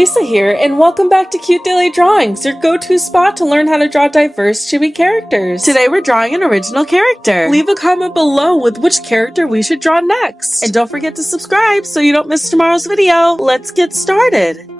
Lisa here, and welcome back to Cute Daily Drawings, your go-to spot to learn how to draw diverse chibi characters. Today we're drawing an original character. Leave a comment below with which character we should draw next. And don't forget to subscribe so you don't miss tomorrow's video. Let's get started.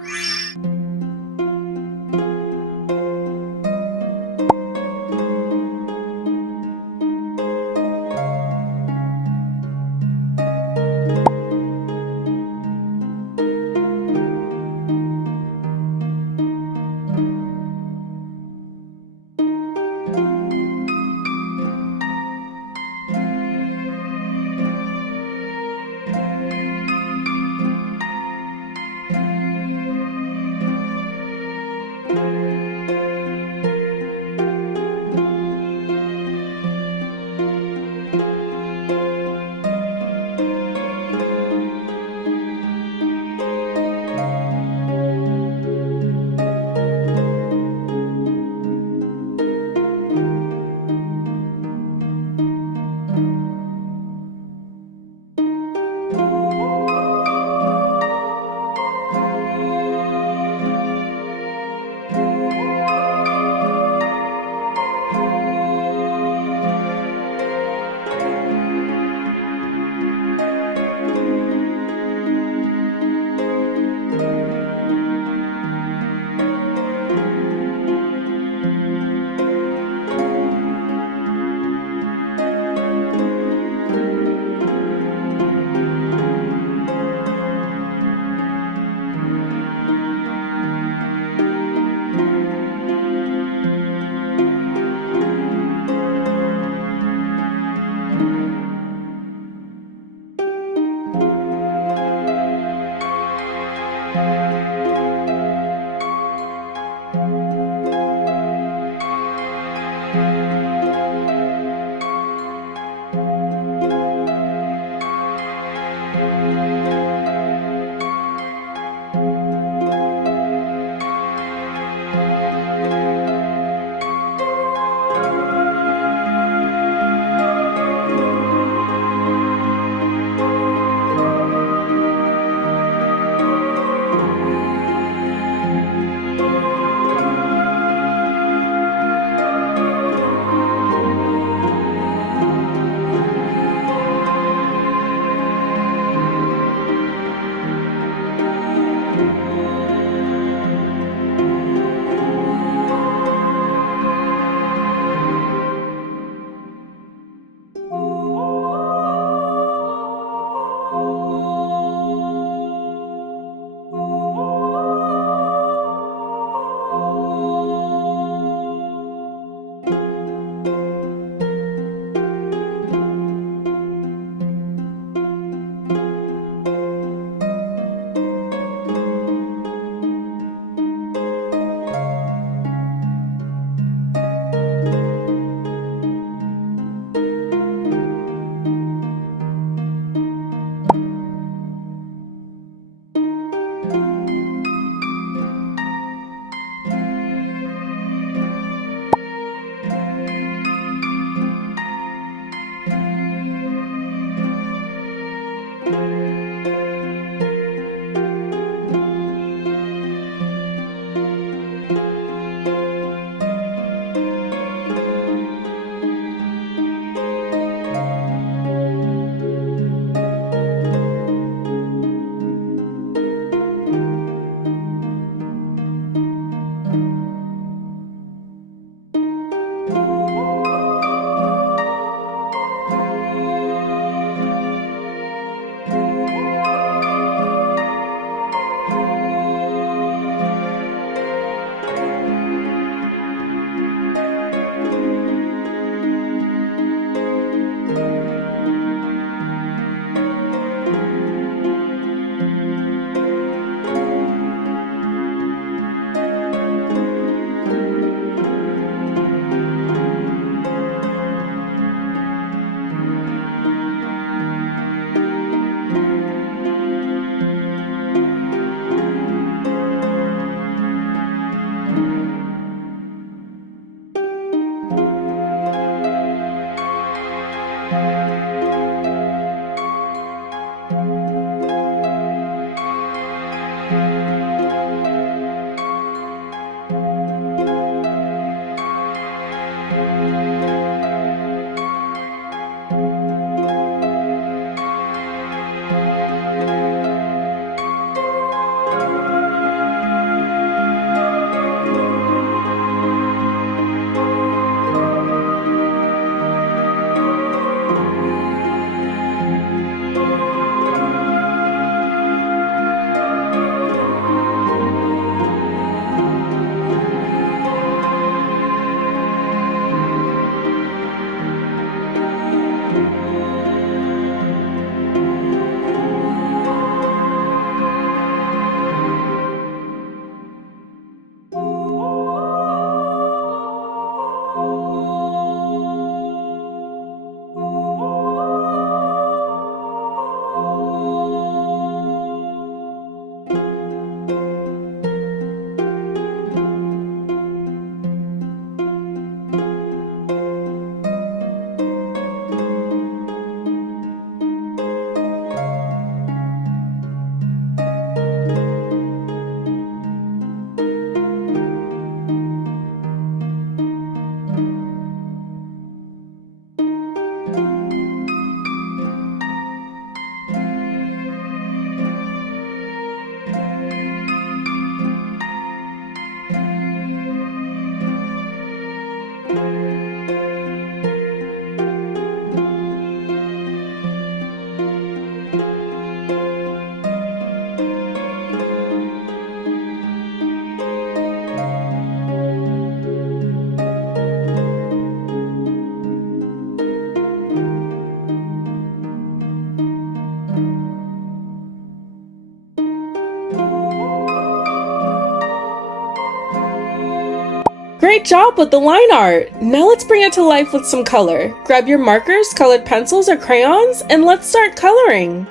Great job with the line art! Now let's bring it to life with some color. Grab your markers, colored pencils, or crayons, and let's start coloring!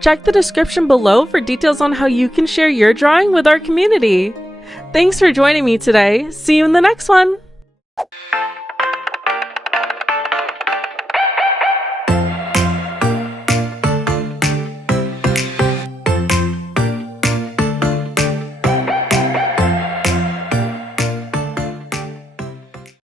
Check the description below for details on how you can share your drawing with our community. Thanks for joining me today. See you in the next one!